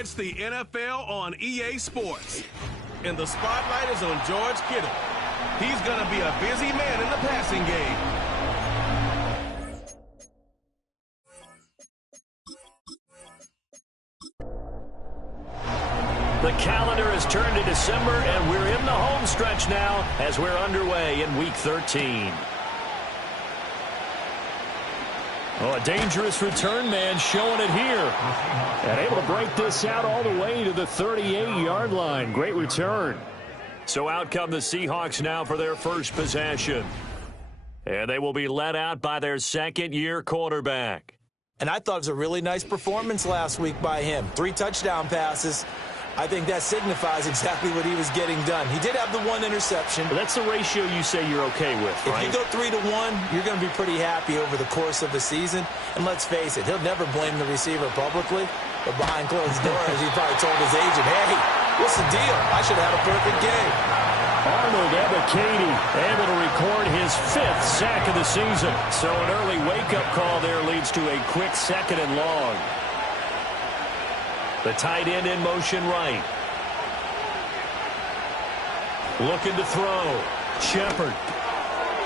It's the NFL on EA Sports. And the spotlight is on George Kittle. He's going to be a busy man in the passing game. The calendar has turned to December, and we're in the home stretch now as we're underway in Week 13. Oh, a dangerous return man showing it here. And able to break this out all the way to the 38-yard line. Great return. So out come the Seahawks now for their first possession. And they will be led out by their second-year quarterback. And I thought it was a really nice performance last week by him. 3 touchdown passes. I think that signifies exactly what he was getting done. He did have the 1 interception. But that's the ratio you say you're okay with, right? If you go 3-1, you're going to be pretty happy over the course of the season. And let's face it, he'll never blame the receiver publicly. But behind closed doors, he probably told his agent, hey, what's the deal? I should have had a perfect game. Arnold Ebiketie able to record his 5th sack of the season. So an early wake-up call there leads to a quick 2nd and long. The tight end in motion right. Looking to throw. Shepard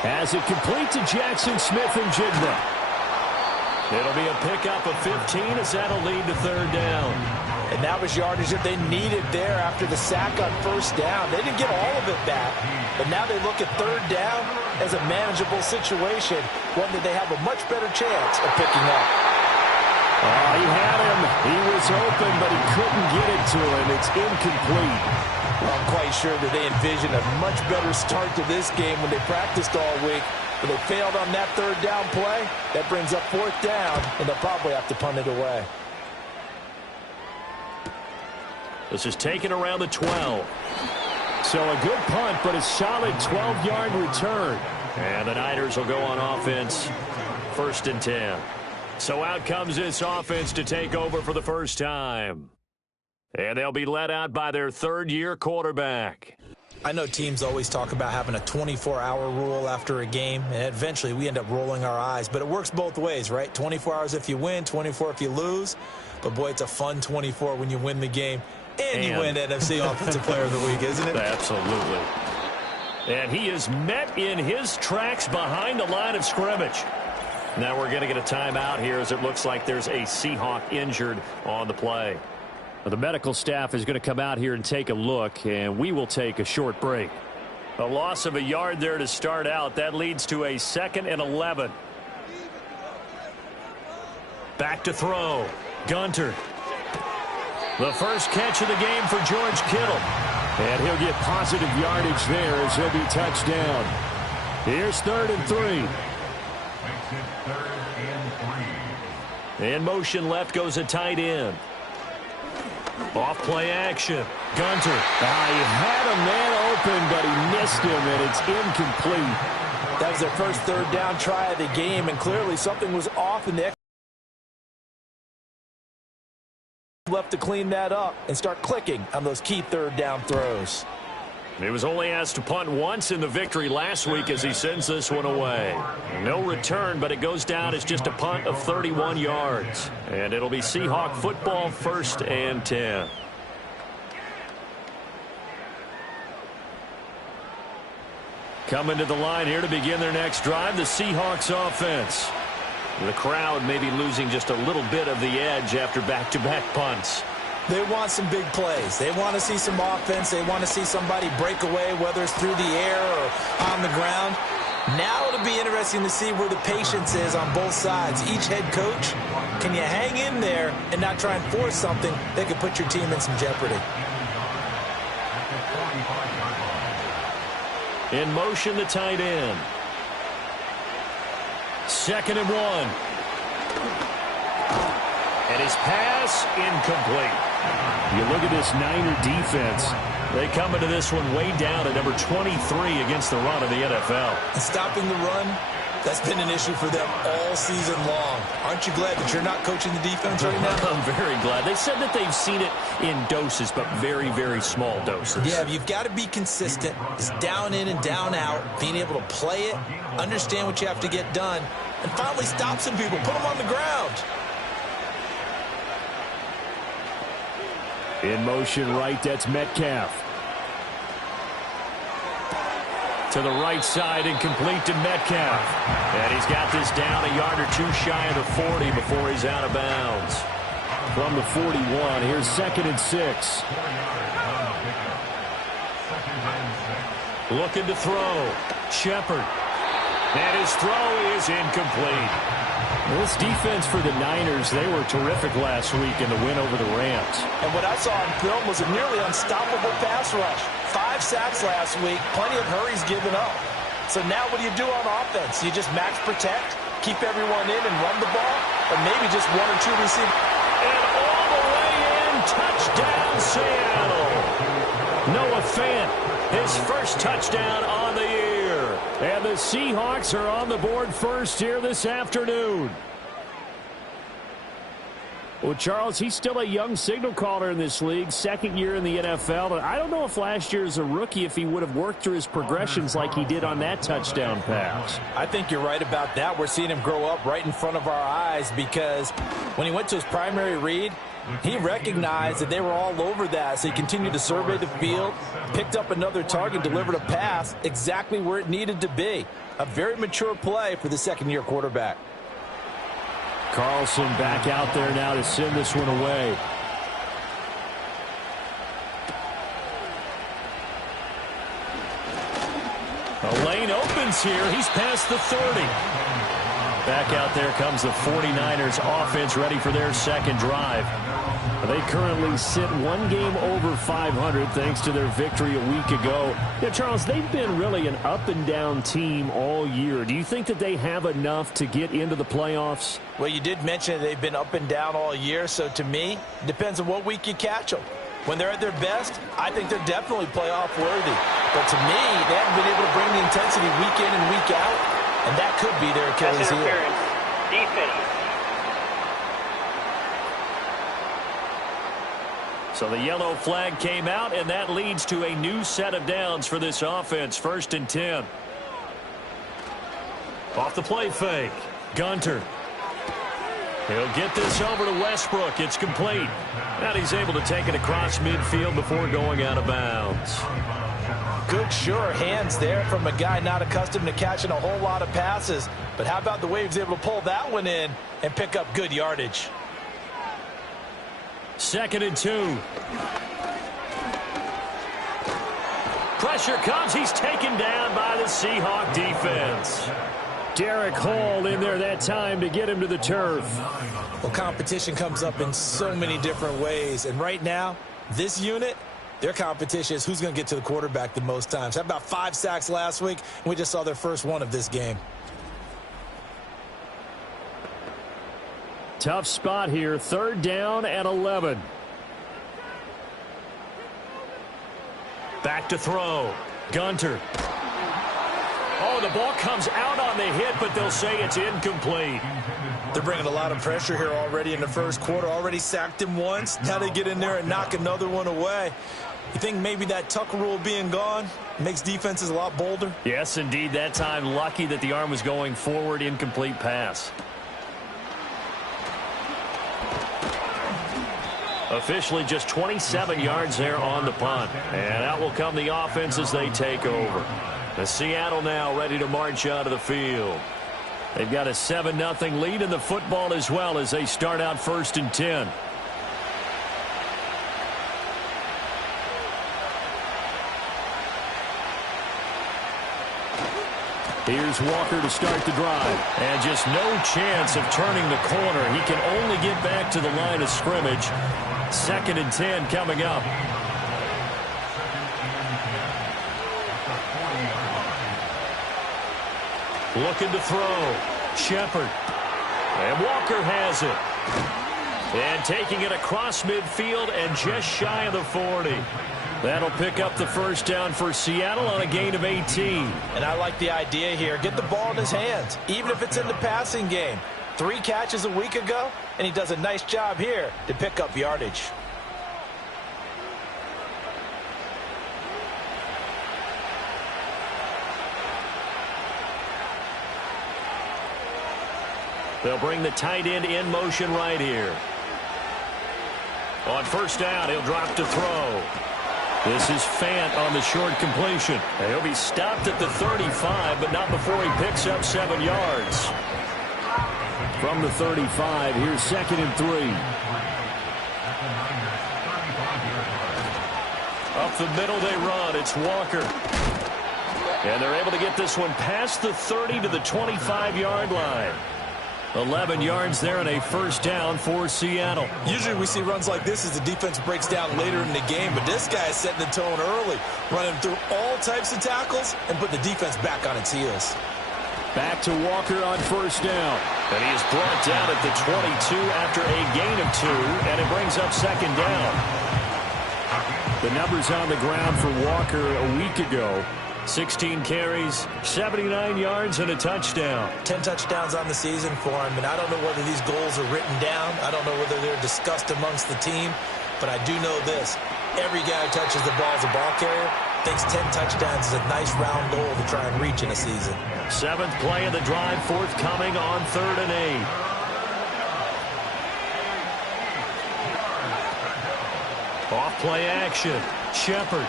has it complete to Jackson Smith-Njigba. It'll be a pickup of 15 as that'll lead to 3rd down. And that was yardage that they needed there after the sack on 1st down. They didn't get all of it back, but now they look at 3rd down as a manageable situation, one that they have a much better chance of picking up. Oh, he had him. He was open, but he couldn't get it to him. It's incomplete. Well, I'm quite sure that they envisioned a much better start to this game when they practiced all week. But they failed on that 3rd down play. That brings up 4th down, and they'll probably have to punt it away. This is taken around the 12. So a good punt, but a solid 12-yard return. And the Niners will go on offense. 1st and 10. So out comes this offense to take over for the first time. And they'll be led out by their 3rd-year quarterback. I know teams always talk about having a 24-hour rule after a game, and eventually we end up rolling our eyes. But it works both ways, right? 24 hours if you win, 24 if you lose. But, boy, it's a fun 24 when you win the game. And you win NFC Offensive Player of the Week, isn't it? Absolutely. And he is met in his tracks behind the line of scrimmage. Now we're going to get a timeout here as it looks like there's a Seahawk injured on the play. Well, the medical staff is going to come out here and take a look, and we will take a short break. A loss of a yard there to start out. That leads to a 2nd and 11. Back to throw. Gunter. The first catch of the game for George Kittle. And he'll get positive yardage there as he'll be touched down. Here's 3rd and 3. In motion left goes a tight end. Off play action. Gunter. He had a man open, but he missed him, and it's incomplete. That was their first 3rd down try of the game, and clearly something was off in the left to clean that up and start clicking on those key 3rd down throws. He was only asked to punt once in the victory last week as he sends this one away. No return, but it goes down as just a punt of 31 yards. And it'll be Seahawk football 1st and 10. Coming to the line here to begin their next drive, the Seahawks offense. The crowd may be losing just a little bit of the edge after back-to-back punts. They want some big plays. They want to see some offense. They want to see somebody break away, whether it's through the air or on the ground. Now it'll be interesting to see where the patience is on both sides. Each head coach, can you hang in there and not try and force something that could put your team in some jeopardy? In motion, the tight end. 2nd and 1. And his pass incomplete. You look at this Niner defense. They come into this one way down at number 23 against the run of the NFL. And stopping the run, that's been an issue for them all season long. Aren't you glad that you're not coaching the defense right now? I'm very glad. They said that they've seen it in doses, but very, very small doses. Yeah, you've got to be consistent. It's down in and down out, being able to play it, understand what you have to get done, and finally stop some people, put them on the ground. In motion right, that's Metcalf. To the right side and complete to Metcalf. And he's got this down a yard or two shy of the 40 before he's out of bounds. From the 41, here's 2nd and 6. Looking to throw. Shepard. And his throw is incomplete. This defense for the Niners, they were terrific last week in the win over the Rams. And what I saw on film was a nearly unstoppable pass rush. 5 sacks last week, plenty of hurries given up. So now what do you do on offense? You just max protect, keep everyone in and run the ball, or maybe just 1 or 2 receivers. And all the way in, touchdown Seattle. Noah Fant, his first touchdown on the year. And the Seahawks are on the board first here this afternoon. Well, Charles, he's still a young signal caller in this league, 2nd year in the NFL. But I don't know if last year as a rookie, if he would have worked through his progressions like he did on that touchdown pass. I think you're right about that. We're seeing him grow up right in front of our eyes because when he went to his primary read, he recognized that they were all over that, so he continued to survey the field, picked up another target, delivered a pass exactly where it needed to be. A very mature play for the 2nd-year quarterback. Carlson back out there now to send this one away. The lane opens here. He's past the 30. Back out there comes the 49ers offense ready for their 2nd drive. They currently sit 1 game over 500 thanks to their victory a week ago. Yeah, Charles, they've been really an up-and-down team all year. Do you think that they have enough to get into the playoffs? Well, you did mention they've been up and down all year, so to me, it depends on what week you catch them. When they're at their best, I think they're definitely playoff worthy. But to me, they haven't been able to bring the intensity week in and week out, and that could be their Achilles heel. Defense. So the yellow flag came out, and that leads to a new set of downs for this offense. 1st and 10. Off the play fake. Gunter. He'll get this over to Westbrook. It's complete. And he's able to take it across midfield before going out of bounds. Good, sure hands there from a guy not accustomed to catching a whole lot of passes. But how about the way he was able to pull that one in and pick up good yardage? 2nd and 2. Pressure comes. He's taken down by the Seahawk defense. Derek Hall in there that time to get him to the turf. Well, competition comes up in so many different ways. And right now, this unit, their competition is who's going to get to the quarterback the most times. How about 5 sacks last week? And we just saw their first one of this game. Tough spot here. 3rd down and 11. Back to throw. Gunter. Oh, the ball comes out on the hit, but they'll say it's incomplete. They're bringing a lot of pressure here already in the first quarter. Already sacked him once. Now they get in there and knock another one away. You think maybe that Tucker rule being gone makes defenses a lot bolder? Yes, indeed. That time, lucky that the arm was going forward. Incomplete pass. Officially just 27 yards there on the punt. And out will come the offense as they take over. The Seattle now ready to march out of the field. They've got a 7-0 lead in the football as well as they start out 1st and 10. Here's Walker to start the drive. And just no chance of turning the corner. He can only get back to the line of scrimmage. 2nd and 10 coming up. Looking to throw. Shepard. And Walker has it. And taking it across midfield and just shy of the 40. That'll pick up the 1st down for Seattle on a gain of 18. And I like the idea here. Get the ball in his hands, even if it's in the passing game. 3 catches a week ago, and he does a nice job here to pick up yardage. They'll bring the tight end in motion right here. On first down, he'll drop to throw. This is Fant on the short completion. And he'll be stopped at the 35, but not before he picks up 7 yards. From the 35, here's 2nd and 3. Up the middle they run. It's Walker. And they're able to get this one past the 30 to the 25-yard line. 11 yards there and a first down for Seattle. Usually we see runs like this as the defense breaks down later in the game, but this guy is setting the tone early, running through all types of tackles and put the defense back on its heels. Back to Walker on first down. And he is brought down at the 22 after a gain of 2, and it brings up 2nd down. The numbers on the ground for Walker a week ago. 16 carries, 79 yards, and a touchdown. 10 touchdowns on the season for him, and I don't know whether these goals are written down. I don't know whether they're discussed amongst the team, but I do know this. Every guy who touches the ball as a ball carrier thinks 10 touchdowns is a nice round goal to try and reach in a season. 7th play of the drive, forthcoming on 3rd and 8. Off play action. Shepard.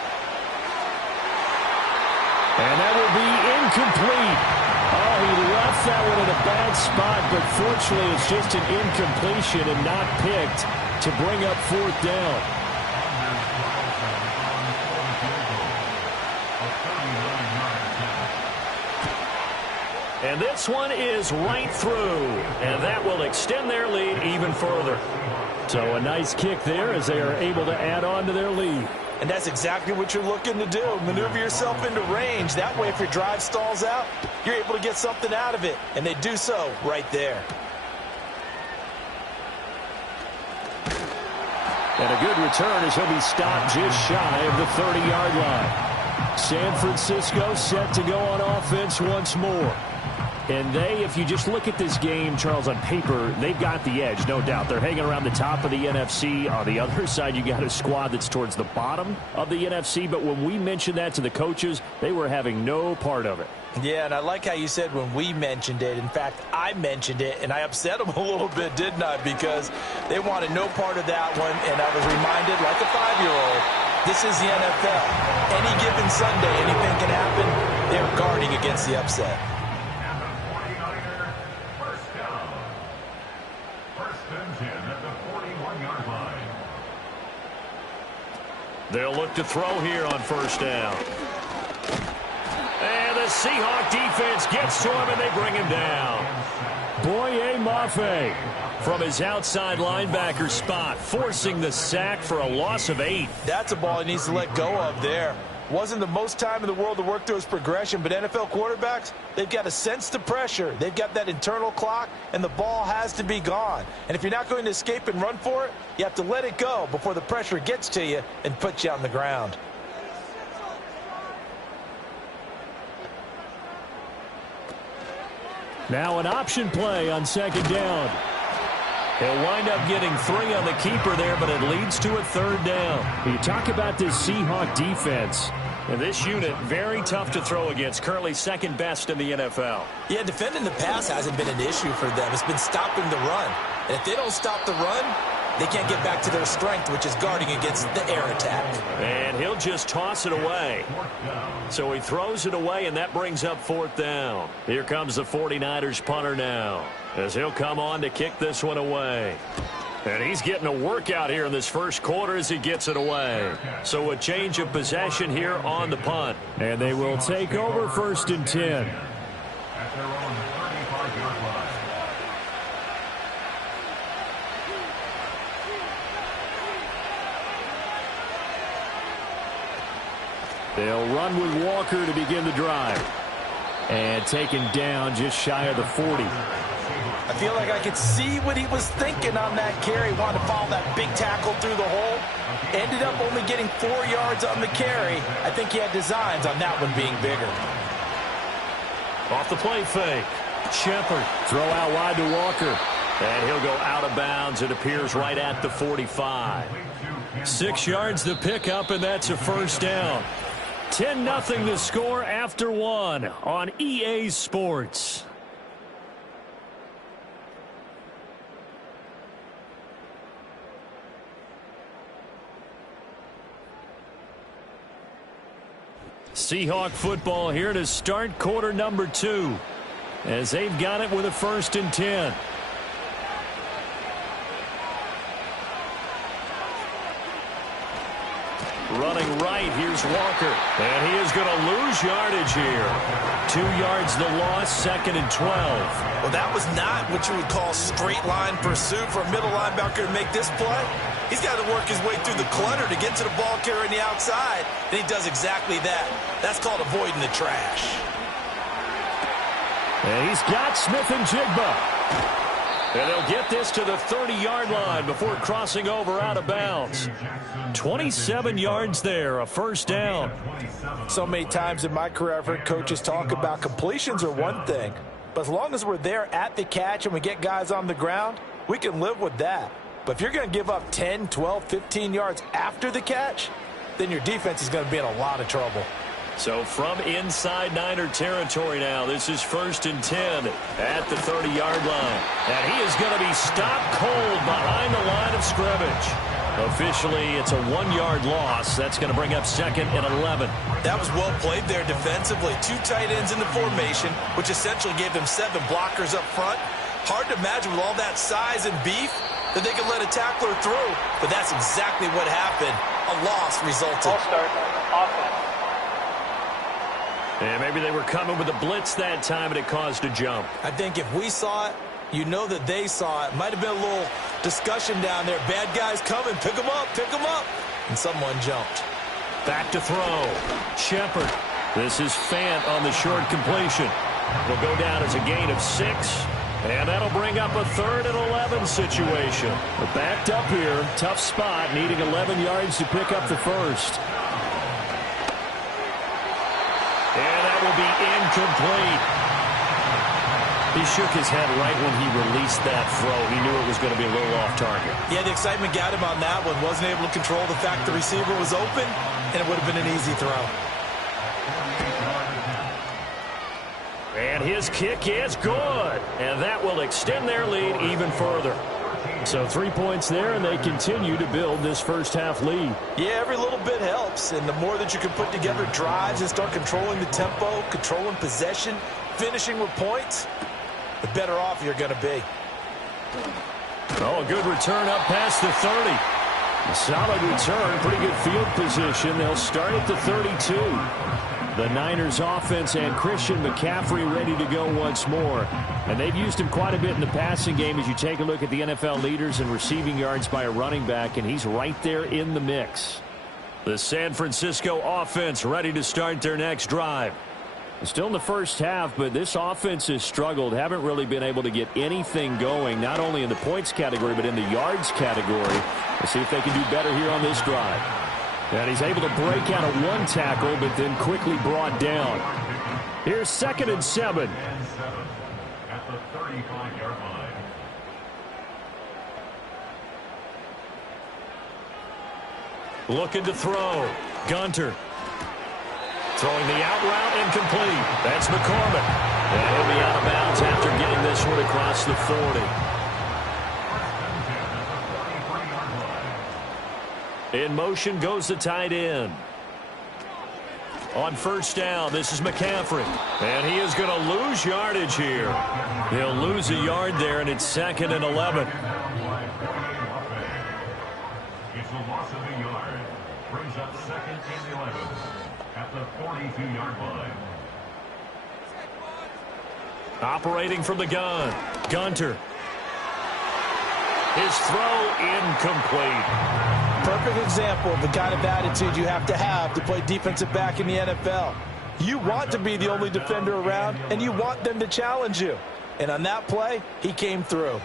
And that will be incomplete. Oh, he left that one in a bad spot, but fortunately it's just an incompletion and not picked to bring up 4th down. And this one is right through, and that will extend their lead even further. So a nice kick there as they are able to add on to their lead. And that's exactly what you're looking to do. Maneuver yourself into range. That way, if your drive stalls out, you're able to get something out of it. And they do so right there. And a good return as he'll be stopped just shy of the 30-yard line. San Francisco set to go on offense once more. And they, if you just look at this game, Charles, on paper, they've got the edge, no doubt. They're hanging around the top of the NFC. On the other side, you got a squad that's towards the bottom of the NFC. But when we mentioned that to the coaches, they were having no part of it. Yeah, and I like how you said when we mentioned it. In fact, I mentioned it, and I upset them a little bit, didn't I? Because they wanted no part of that one, and I was reminded, like a 5-year-old, this is the NFL. Any given Sunday, anything can happen. They're guarding against the upset. They'll look to throw here on first down. And the Seahawk defense gets to him, and they bring him down. Boye Mafe from his outside linebacker spot, forcing the sack for a loss of 8. That's a ball he needs to let go of there. Wasn't the most time in the world to work through his progression, but NFL quarterbacks, they've got to sense the pressure. They've got that internal clock, and the ball has to be gone. And if you're not going to escape and run for it, you have to let it go before the pressure gets to you and puts you on the ground. Now an option play on 2nd down. He'll wind up getting 3 on the keeper there, but it leads to a 3rd down. You talk about this Seahawk defense. And this unit, very tough to throw against, currently 2nd best in the NFL. Yeah, defending the pass hasn't been an issue for them. It's been stopping the run. And if they don't stop the run, they can't get back to their strength, which is guarding against the air attack. And he'll just toss it away. So he throws it away, and that brings up 4th down. Here comes the 49ers punter now, as he'll come on to kick this one away. And he's getting a workout here in this first quarter as he gets it away. So a change of possession here on the punt. And they will take over 1st and 10. They'll run with Walker to begin the drive. And taken down just shy of the 40. I feel like I could see what he was thinking on that carry. Wanted to follow that big tackle through the hole. Ended up only getting 4 yards on the carry. I think he had designs on that one being bigger. Off the play fake. Shepard. Throw out wide to Walker. And he'll go out of bounds. It appears right at the 45. 6 yards the pickup, and that's a first down. 10-0 the score after 1 on EA Sports. Seahawk football here to start quarter number 2 as they've got it with a 1st and 10. Running right, here's Walker. And he is going to lose yardage here. 2 yards the loss, 2nd and 12. Well, that was not what you would call straight line pursuit for a middle linebacker to make this play. He's got to work his way through the clutter to get to the ball carrier on the outside, and he does exactly that. That's called avoiding the trash. And he's got Smith and Jigba. And they'll get this to the 30-yard line before crossing over out of bounds. 27 yards there, a 1st down. So many times in my career I've heard coaches talk about completions are one thing, but as long as we're there at the catch and we get guys on the ground, we can live with that. But if you're going to give up 10, 12, 15 yards after the catch, then your defense is going to be in a lot of trouble. So from inside Niner territory now, this is 1st and 10 at the 30-yard line. And he is going to be stopped cold behind the line of scrimmage. Officially, it's a 1-yard loss. That's going to bring up 2nd and 11. That was well played there defensively. 2 tight ends in the formation, which essentially gave them 7 blockers up front. Hard to imagine with all that size and beef that they could let a tackler through, but that's exactly what happened. A loss resulted. All start offense. And maybe they were coming with a blitz that time, and it caused a jump. I think if we saw it, you know that they saw it. Might have been a little discussion down there. Bad guys coming. Pick them up. Pick them up. And someone jumped. Back to throw. Shepard. This is Fant on the short completion. It'll go down as a gain of 6. And that'll bring up a 3rd and 11 situation. We're backed up here. Tough spot. Needing 11 yards to pick up the 1st. And that will be incomplete. He shook his head right when he released that throw. He knew it was going to be a little off target. Yeah, the excitement got him on that one. Wasn't able to control the fact the receiver was open, and it would have been an easy throw. And his kick is good. And that will extend their lead even further. So 3 points there, and they continue to build this first-half lead. Yeah, every little bit helps, and the more that you can put together drives and start controlling the tempo, controlling possession, finishing with points, the better off you're going to be. Oh, a good return up past the 30. A solid return, pretty good field position. They'll start at the 32. The Niners offense and Christian McCaffrey ready to go once more. And they've used him quite a bit in the passing game as you take a look at the NFL leaders in receiving yards by a running back, and he's right there in the mix. The San Francisco offense ready to start their next drive. Still in the first half, but this offense has struggled. Haven't really been able to get anything going, not only in the points category, but in the yards category. Let's see if they can do better here on this drive. And he's able to break out of 1 tackle, but then quickly brought down. Here's 2nd and 7. At the 35-yard line. Looking to throw. Gunter. Throwing the out route incomplete. That's McCormick. And he'll be out of bounds after getting this one across the 40. In motion goes the tight end. On 1st down, this is McCaffrey. And he is going to lose yardage here. He'll lose a yard there, and it's 2nd and 11. It's a loss of a yard. Brings up 2nd and 11 at the 42-yard line. Operating from the gun. Gunter. His throw incomplete. Perfect example of the kind of attitude you have to play defensive back in the NFL. You want to be the only defender around, and you want them to challenge you. And on that play, he came through.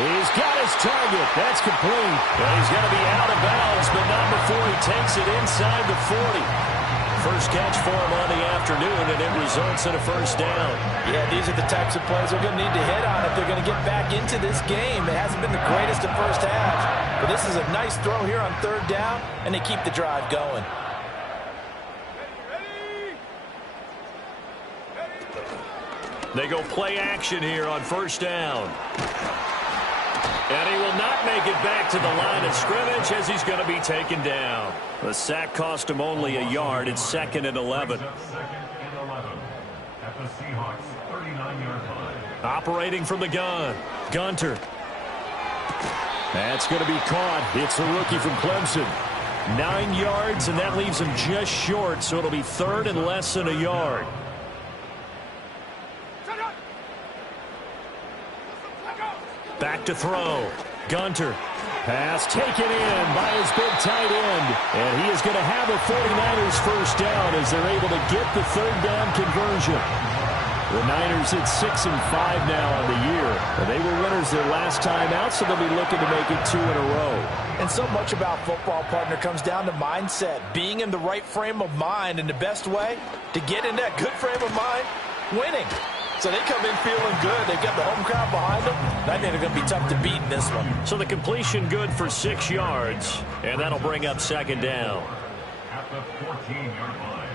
He's got his target. That's complete. Well, he's going to be out of bounds, but not before he takes it inside the 40. First catch for him on the afternoon, and it results in a 1st down. Yeah, these are the types of plays they're going to need to hit on if they're going to get back into this game. It hasn't been the greatest of first halves, but this is a nice throw here on 3rd down, and they keep the drive going. They go play action here on 1st down. And he will not make it back to the line of scrimmage as he's going to be taken down. The sack cost him only a yard. It's 2nd and 11. Second and 11 at the Seahawks 39-yard line. Operating from the gun, Gunter. That's going to be caught. It's the rookie from Clemson. 9 yards, and that leaves him just short, so it'll be 3rd and less than a yard. Back to throw. Gunter. Pass taken in by his big tight end. And he is going to have a 49ers first down as they're able to get the 3rd down conversion. The Niners at 6-5 now on the year. They were winners their last time out, so they'll be looking to make it 2 in a row. And so much about football, partner, comes down to mindset. Being in the right frame of mind, and the best way to get in that good frame of mind, winning. So they come in feeling good. They've got the home crowd behind them. I think they're going to be tough to beat in this one. So the completion good for 6 yards, and that'll bring up 2nd down. At the 14-yard line.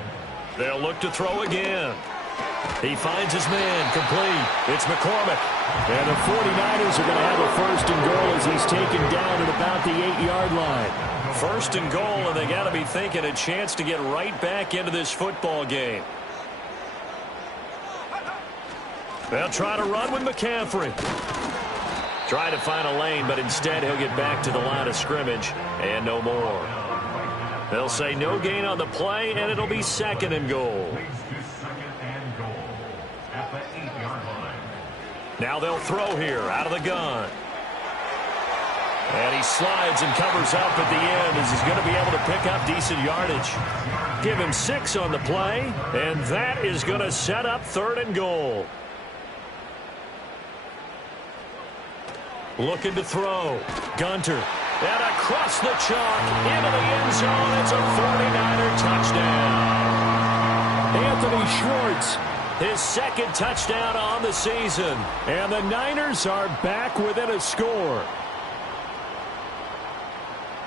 They'll look to throw again. He finds his man, complete. It's McCormick. And the 49ers are going to have a 1st and goal as he's taken down at about the 8-yard line. 1st and goal, and they got to be thinking a chance to get right back into this football game. They'll try to run with McCaffrey. Try to find a lane, but instead he'll get back to the line of scrimmage and no more. They'll say no gain on the play, and it'll be 2nd and goal. Leads to 2nd and goal at the 8-yard line. Now they'll throw here out of the gun. And he slides and covers up at the end as he's going to be able to pick up decent yardage. Give him 6 on the play, and that is going to set up 3rd and goal. Looking to throw. Gunter. And across the chalk into the end zone. It's a 49er touchdown. Anthony Schwartz. His 2nd touchdown on the season. And the Niners are back within a score.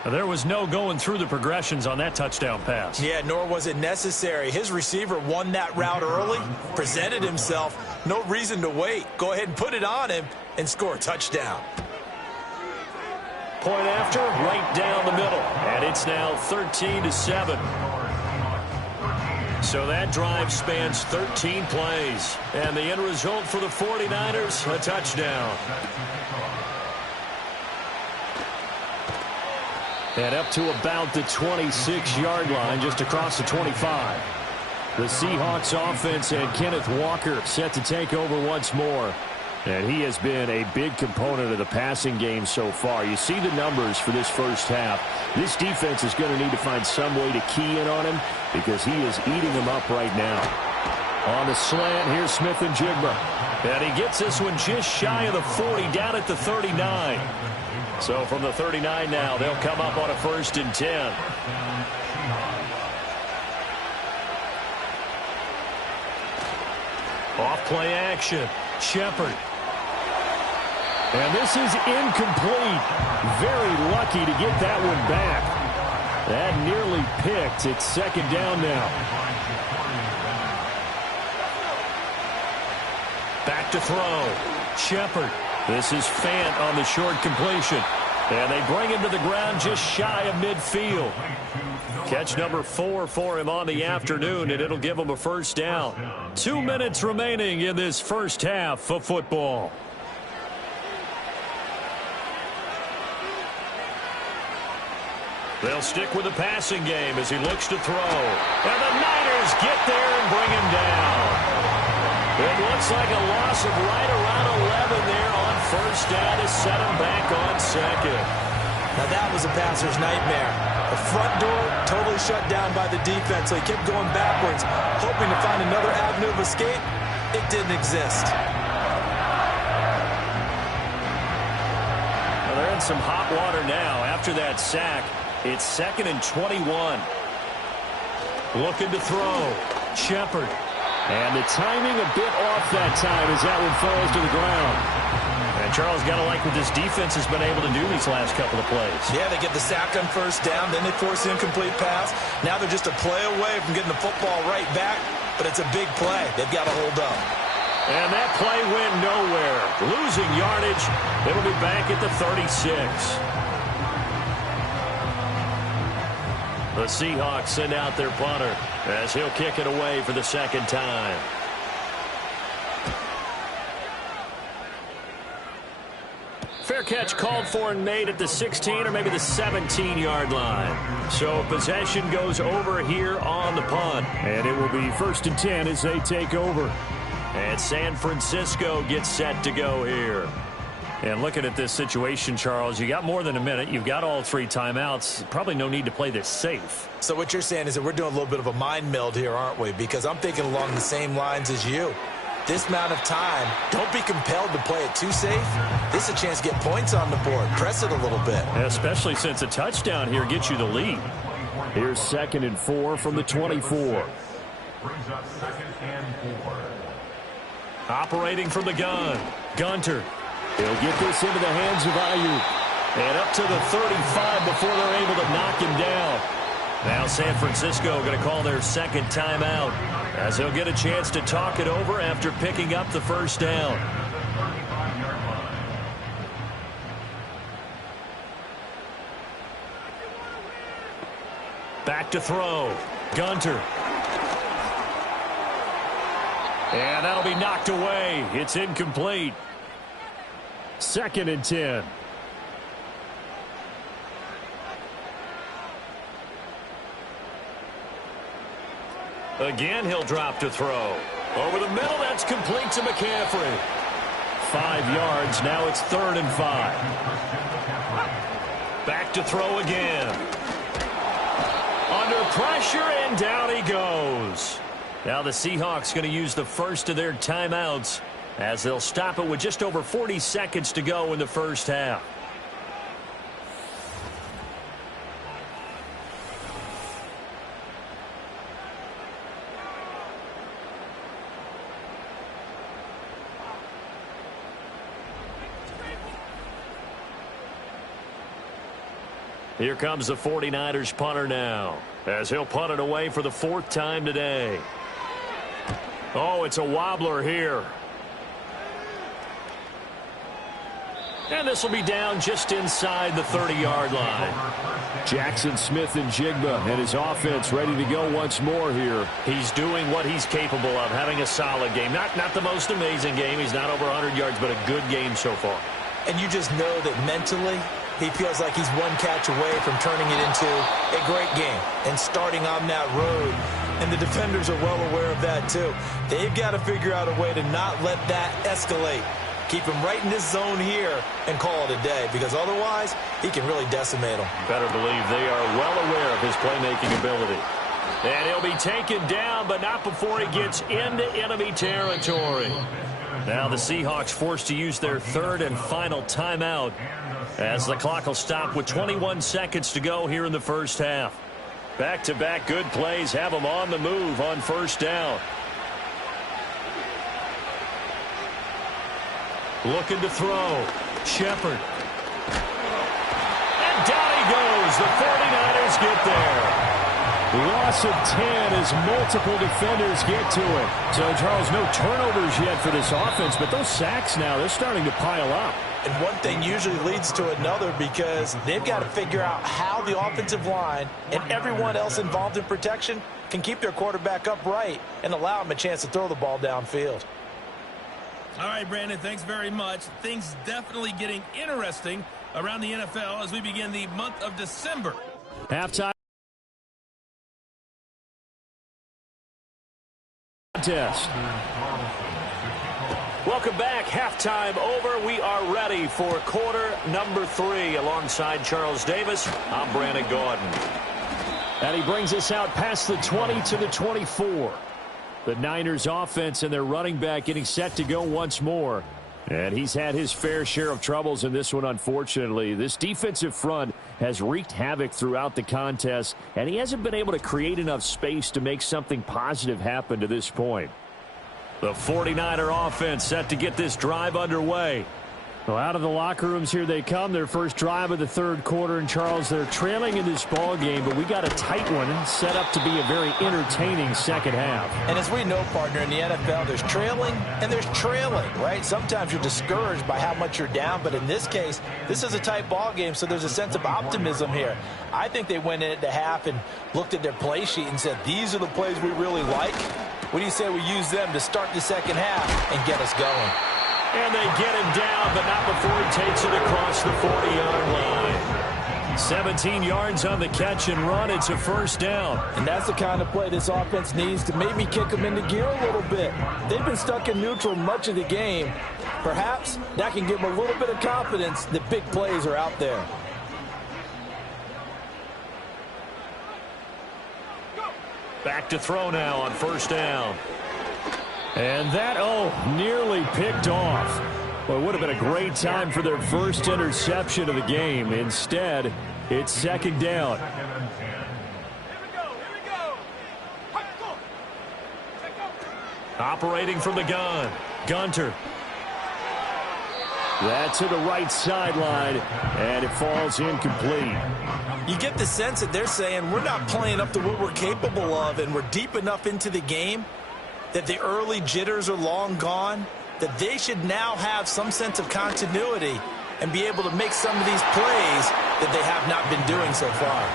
There was no going through the progressions on that touchdown pass. Yeah, nor was it necessary. His receiver won that route early, presented himself. No reason to wait. Go ahead and put it on him and score a touchdown. Point after, right down the middle. And it's now 13-7. So that drive spans 13 plays. And the end result for the 49ers, a touchdown. And up to about the 26-yard line, just across the 25. The Seahawks offense and Kenneth Walker set to take over once more. And he has been a big component of the passing game so far. You see the numbers for this first half. This defense is going to need to find some way to key in on him because he is eating them up right now. On the slant, here's Smith and Jigba. And he gets this one just shy of the 40, down at the 39. So from the 39 now, they'll come up on a 1st and 10. Off play action. Shepard. And this is incomplete. Very lucky to get that one back. That nearly picked. It's 2nd down now. Back to throw. Shepard. This is Fant on the short completion. And they bring him to the ground just shy of midfield. Catch number 4 for him on the afternoon, and it'll give him a 1st down. 2 minutes remaining in this first half of football. They'll stick with the passing game as he looks to throw. And the Niners get there and bring him down. It looks like a loss of right around 11 there on 1st down to set him back on 2nd. Now that was a passer's nightmare. The front door totally shut down by the defense, so he kept going backwards, hoping to find another avenue of escape. It didn't exist. Well, they're in some hot water now after that sack. It's 2nd and 21. Looking to throw. Shepard. And the timing a bit off that time as that one falls to the ground. And Charles, got to like what this defense has been able to do these last couple of plays. Yeah, they get the sack on 1st down, then they force the incomplete pass. Now they're just a play away from getting the football right back, but it's a big play. They've got to hold up. And that play went nowhere. Losing yardage. It'll be back at the 36. The Seahawks send out their punter as he'll kick it away for the second time. Fair catch called for and made at the 16 or maybe the 17-yard line. So possession goes over here on the punt. And it will be 1st and 10 as they take over. And San Francisco gets set to go here. And looking at this situation, Charles, you got more than a minute. You've got all 3 timeouts. Probably no need to play this safe. So what you're saying is that we're doing a little bit of a mind meld here, aren't we? Because I'm thinking along the same lines as you. This amount of time, don't be compelled to play it too safe. This is a chance to get points on the board. Press it a little bit. Especially since a touchdown here gets you the lead. Here's 2nd and 4 from the 24. Brings up 2nd and 4. Operating from the gun. Gunter. He'll get this into the hands of Ayuk. And up to the 35 before they're able to knock him down. Now San Francisco going to call their 2nd timeout as they'll get a chance to talk it over after picking up the first down. Back to throw. Gunter. And that'll be knocked away. It's incomplete. 2nd and 10. Again, he'll drop to throw. Over the middle, that's complete to McCaffrey. 5 yards, now it's 3rd and 5. Back to throw again. Under pressure, and down he goes. Now the Seahawks going to use the first of their timeouts as they'll stop it with just over 40 seconds to go in the first half. Here comes the 49ers punter now as he'll punt it away for the 4th time today. Oh, it's a wobbler here. And this will be down just inside the 30-yard line. Jackson Smith and Jigba and his offense ready to go once more here. He's doing what he's capable of, having a solid game. Not the most amazing game. He's not over 100 yards, but a good game so far. And you just know that mentally he feels like he's one catch away from turning it into a great game and starting on that road. And the defenders are well aware of that, too. They've got to figure out a way to not let that escalate. Keep him right in this zone here and call it a day, because otherwise he can really decimate them. Better believe they are well aware of his playmaking ability. And he'll be taken down, but not before he gets into enemy territory. Now the Seahawks forced to use their 3rd and final timeout as the clock will stop with 21 seconds to go here in the first half. Back-to-back good plays have them on the move on first down. Looking to throw. Shepard. And down he goes. The 49ers get there. Loss of 10 as multiple defenders get to it. So, Charles, no turnovers yet for this offense, but those sacks now, they're starting to pile up. And one thing usually leads to another, because they've got to figure out how the offensive line and everyone else involved in protection can keep their quarterback upright and allow him a chance to throw the ball downfield. All right, Brandon, thanks very much. Things definitely getting interesting around the NFL as we begin the month of December. Halftime contest. Welcome back. Halftime over. We are ready for quarter number 3. Alongside Charles Davis, I'm Brandon Gordon. And he brings us out past the 20 to the 24. The Niners offense and their running back getting set to go once more. And he's had his fair share of troubles in this one, unfortunately. This defensive front has wreaked havoc throughout the contest, and he hasn't been able to create enough space to make something positive happen to this point. The 49er offense set to get this drive underway. Well, out of the locker rooms here they come. Their first drive of the third quarter. And, Charles, they're trailing in this ball game, but we got a tight one set up to be a very entertaining second half. And as we know, partner, in the NFL, there's trailing and there's trailing, right? Sometimes you're discouraged by how much you're down, but in this case, this is a tight ball game, so there's a sense of optimism here. I think they went in at the half and looked at their play sheet and said, these are the plays we really like. What do you say we use them to start the second half and get us going? And they get him down, but not before he takes it across the 40-yard line. 17 yards on the catch and run. It's a first down. And that's the kind of play this offense needs to maybe kick them into gear a little bit. They've been stuck in neutral much of the game. Perhaps that can give them a little bit of confidence that big plays are out there. Back to throw now on first down. And that, nearly picked off. Well, it would have been a great time for their first interception of the game. Instead, it's second down. Operating from the gun, Gunter. That's to the right sideline, and it falls incomplete. You get the sense that they're saying we're not playing up to what we're capable of, and we're deep enough into the game that the early jitters are long gone, that they should now have some sense of continuity and be able to make some of these plays that they have not been doing so far.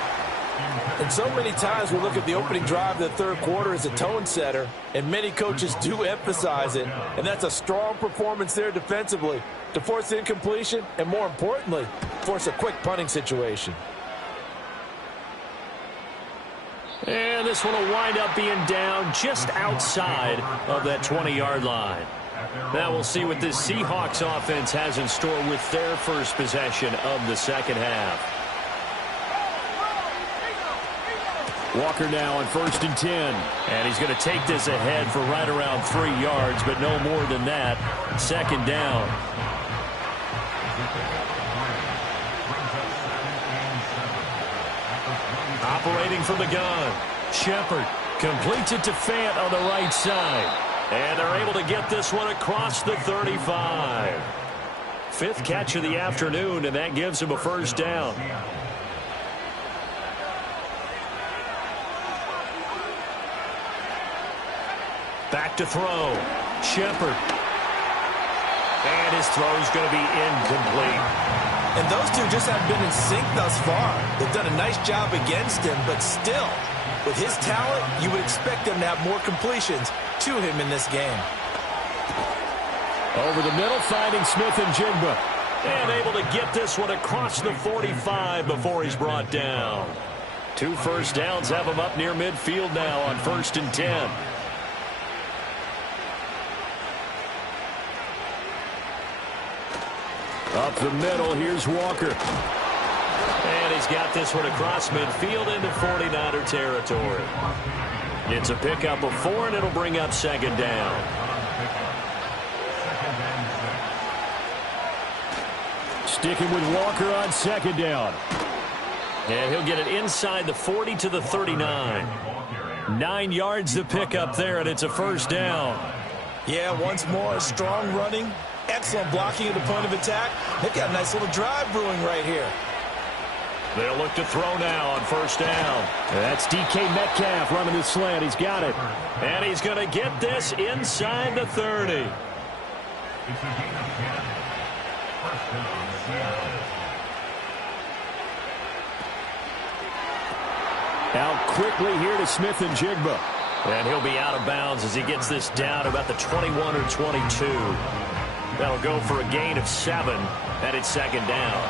And so many times we look at the opening drive of the third quarter as a tone setter, and many coaches do emphasize it, and that's a strong performance there defensively to force incompletion and, more importantly, force a quick punting situation. And this one will wind up being down just outside of that 20-yard line. Now we'll see what this Seahawks offense has in store with their first possession of the second half. Walker now on 1st and 10. And he's going to take this ahead for right around 3 yards, but no more than that. Second down. Operating from the gun, Shepard completes it to Fant on the right side. And they're able to get this one across the 35. Fifth catch of the afternoon, and that gives him a first down. Back to throw, Shepard. And his throw's going to be incomplete. And those two just haven't been in sync thus far. They've done a nice job against him, but still, with his talent, you would expect them to have more completions to him in this game. Over the middle, finding Smith-Njigba. And able to get this one across the 45 before he's brought down. 2 first downs have him up near midfield now on 1st and 10. Up the middle, here's Walker. And he's got this one across midfield into 49er territory. It's a pickup of 4, and it'll bring up second down. Sticking with Walker on second down. And he'll get it inside the 40 to the 39. 9 yards to pick up there, and it's a first down. Yeah, once more, strong running. Excellent blocking at the point of attack. They've got a nice little drive brewing right here. They'll look to throw now on first down. That's DK Metcalf running the slant. He's got it. And he's going to get this inside the 30. Out quickly here to Smith-Njigba. And he'll be out of bounds as he gets this down about the 21 or 22. That'll go for a gain of 7, and it's second down.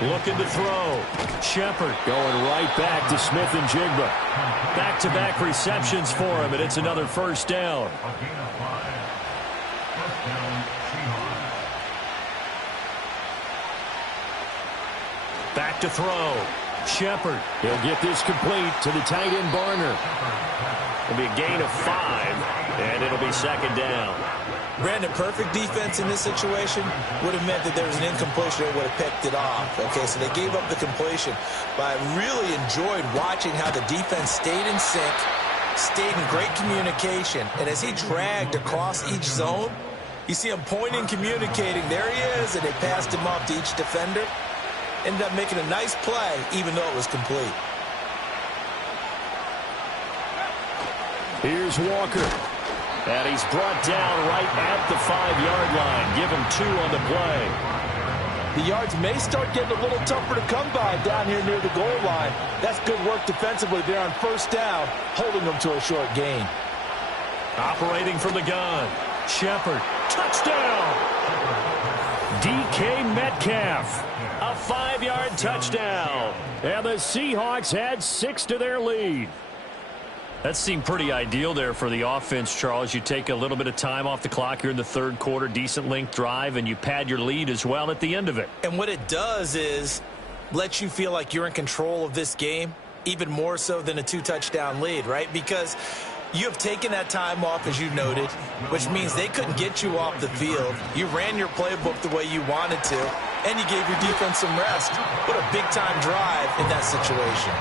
Looking to throw. Shepard going right back to Smith-Njigba. Back-to-back receptions for him, and it's another first down. Back to throw. Shepard. He'll get this complete to the tight end Barner. It'll be a gain of 5, and it'll be second down. Brandon, perfect defense in this situation would have meant that there was an incompletion that would have picked it off. Okay, so they gave up the completion. But I really enjoyed watching how the defense stayed in sync, stayed in great communication. And as he dragged across each zone, you see him pointing, communicating. There he is, and they passed him off to each defender. Ended up making a nice play, even though it was complete. Here's Walker. And he's brought down right at the 5-yard line. Give him 2 on the play. The yards may start getting a little tougher to come by down here near the goal line. That's good work defensively there on first down, holding them to a short gain. Operating from the gun. Shepard. Touchdown! DK Metcalf. A 5-yard touchdown. And the Seahawks add 6 to their lead. That seemed pretty ideal there for the offense, Charles. You take a little bit of time off the clock here in the third quarter, decent length drive, and you pad your lead as well at the end of it. And what it does is let you feel like you're in control of this game, even more so than a 2-touchdown lead, right? Because you have taken that time off, as you noted, which means they couldn't get you off the field. You ran your playbook the way you wanted to, and you gave your defense some rest. What a big-time drive in that situation.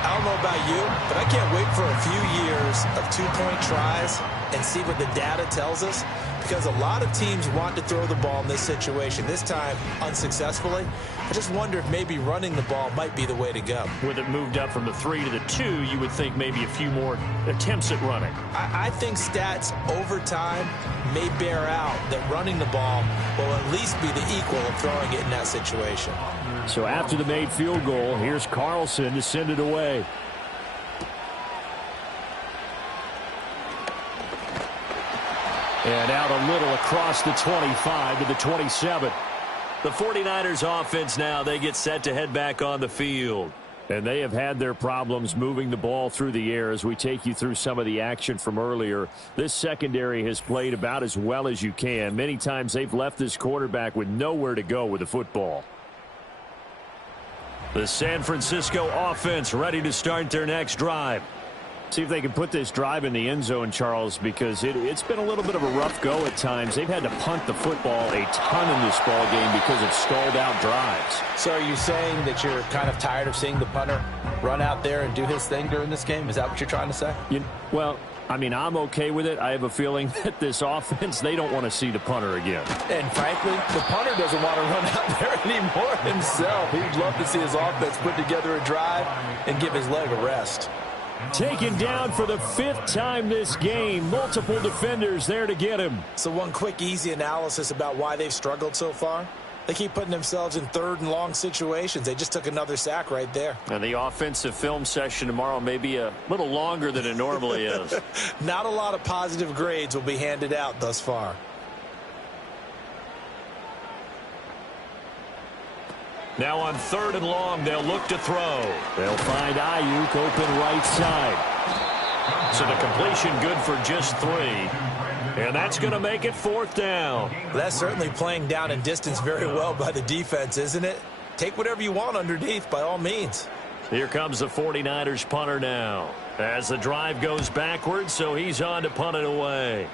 I don't know about you, but I can't wait for a few years of 2-point tries and see what the data tells us, because a lot of teams want to throw the ball in this situation. This time, unsuccessfully. I just wonder if maybe running the ball might be the way to go. With it moved up from the 3 to the 2, you would think maybe a few more attempts at running. I think stats over time may bear out that running the ball will at least be the equal of throwing it in that situation. So after the made field goal, here's Carlson to send it away. And out a little across the 25 to the 27. The 49ers offense now, they get set to head back on the field. And they have had their problems moving the ball through the air as we take you through some of the action from earlier. This secondary has played about as well as you can. Many times they've left this quarterback with nowhere to go with the football. The San Francisco offense ready to start their next drive. See if they can put this drive in the end zone, Charles, because it's been a little bit of a rough go at times. They've had to punt the football a ton in this ball game because of stalled out drives. So are you saying that you're kind of tired of seeing the punter run out there and do his thing during this game? Is that what you're trying to say? Well, I mean, I'm okay with it. I have a feeling that this offense, they don't want to see the punter again. And frankly, the punter doesn't want to run out there anymore himself. He'd love to see his offense put together a drive and give his leg a rest. Taken down for the 5th time this game. Multiple defenders there to get him. So one quick, easy analysis about why they've struggled so far. They keep putting themselves in 3rd and long situations. They just took another sack right there. And the offensive film session tomorrow may be a little longer than it normally is. Not a lot of positive grades will be handed out thus far. Now on 3rd and long, they'll look to throw. They'll find Ayuk open right side. So the completion good for just 3. And that's going to make it 4th down. That's certainly playing down in distance very well by the defense, isn't it? Take whatever you want underneath by all means. Here comes the 49ers punter now. As the drive goes backwards, so he's on to punt it away.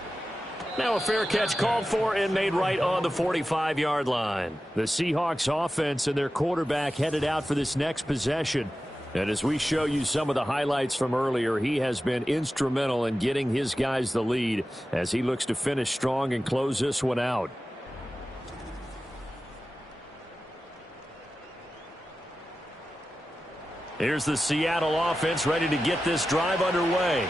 Now a fair catch called for and made right on the 45-yard line. The Seahawks offense and their quarterback headed out for this next possession. And as we show you some of the highlights from earlier, he has been instrumental in getting his guys the lead as he looks to finish strong and close this one out. Here's the Seattle offense ready to get this drive underway.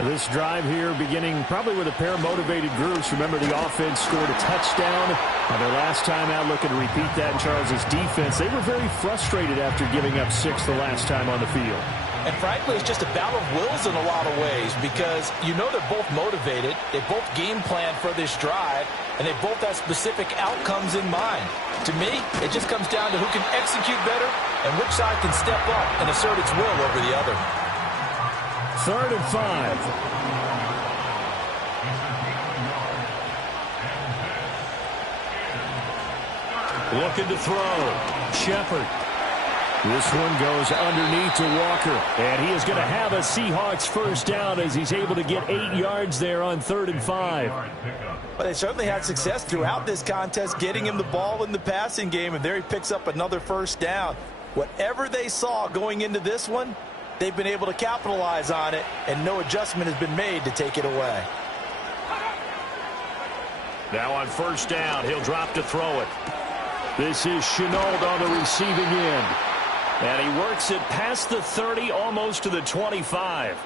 This drive here beginning probably with a pair of motivated groups. Remember, the offense scored a touchdown on their last time out. Looking to repeat that in Charles' defense. They were very frustrated after giving up 6 the last time on the field. And frankly, it's just a battle of wills in a lot of ways because you know they're both motivated. They both game plan for this drive, and they both have specific outcomes in mind. To me, it just comes down to who can execute better and which side can step up and assert its will over the other. 3rd and 5. Looking to throw. Shepard. This one goes underneath to Walker. And he is going to have a Seahawks first down as he's able to get 8 yards there on 3rd and 5. Well, they certainly had success throughout this contest getting him the ball in the passing game, and there he picks up another first down. Whatever they saw going into this one, they've been able to capitalize on it, and no adjustment has been made to take it away. Now on first down, he'll drop to throw it. This is Shenault on the receiving end. And he works it past the 30, almost to the 25.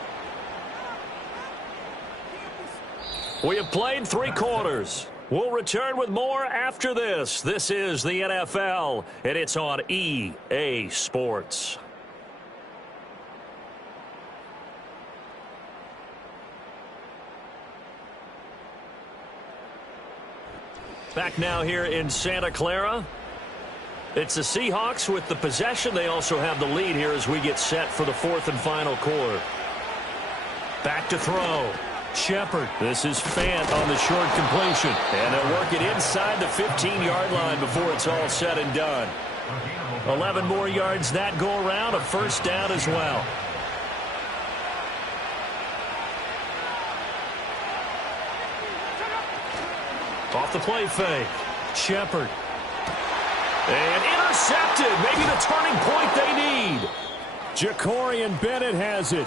We have played 3 quarters. We'll return with more after this. This is the NFL, and it's on EA Sports. Back now here in Santa Clara. It's the Seahawks with the possession. They also have the lead here as we get set for the 4th and final quarter. Back to throw. Shepard. This is Fant on the short completion. And they'll work it inside the 15-yard line before it's all said and done. 11 more yards that go around. A first down as well. Off the play fake. Shepard. And intercepted. Maybe the turning point they need. Jacorian Bennett has it.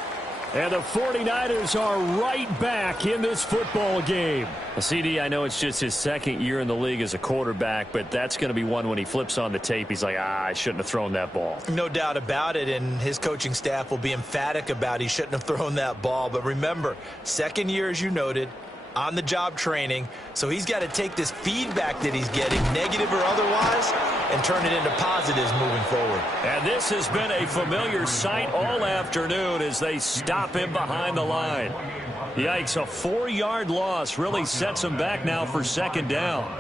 And the 49ers are right back in this football game. CD, I know it's just his 2nd year in the league as a quarterback, but that's going to be one when he flips on the tape. He's like, I shouldn't have thrown that ball. No doubt about it, and his coaching staff will be emphatic about he shouldn't have thrown that ball. But remember, 2nd year, as you noted, on-the-job training, so he's got to take this feedback that he's getting, negative or otherwise, and turn it into positives moving forward. And this has been a familiar sight all afternoon as they stop him behind the line. Yikes, a 4-yard loss really sets him back now for 2nd down.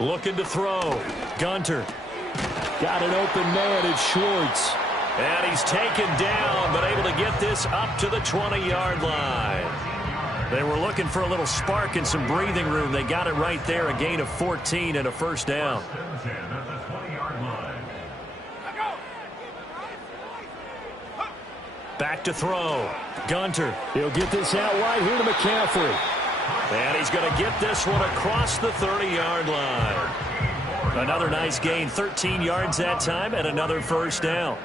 Looking to throw. Gunter. Got an open man at Schwartz. And he's taken down, but able to get this up to the 20-yard line. They were looking for a little spark and some breathing room. They got it right there, a gain of 14 and a first down. Back to throw. Gunter. He'll get this out wide here to McCaffrey. And he's going to get this one across the 30-yard line. Another nice gain, 13 yards that time, and another first down.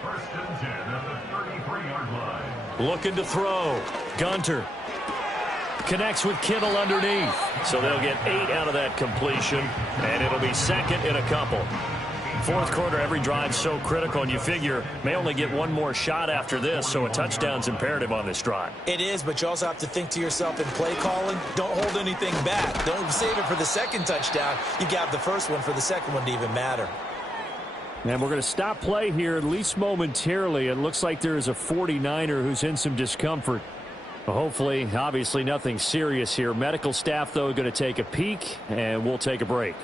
First and 10 at the 33-yard line. Looking to throw. Gunter connects with Kittle underneath. So they'll get 8 out of that completion, and it'll be 2nd in a couple. 4th quarter, every drive's so critical, and you figure may only get one more shot after this, so a touchdown's imperative on this drive. It is, but you also have to think to yourself in play calling, don't hold anything back. Don't save it for the 2nd touchdown. You got the first one for the 2nd one to even matter. And we're going to stop play here, at least momentarily. It looks like there is a 49er who's in some discomfort. Well, hopefully, obviously nothing serious here. Medical staff, though, going to take a peek, and we'll take a break.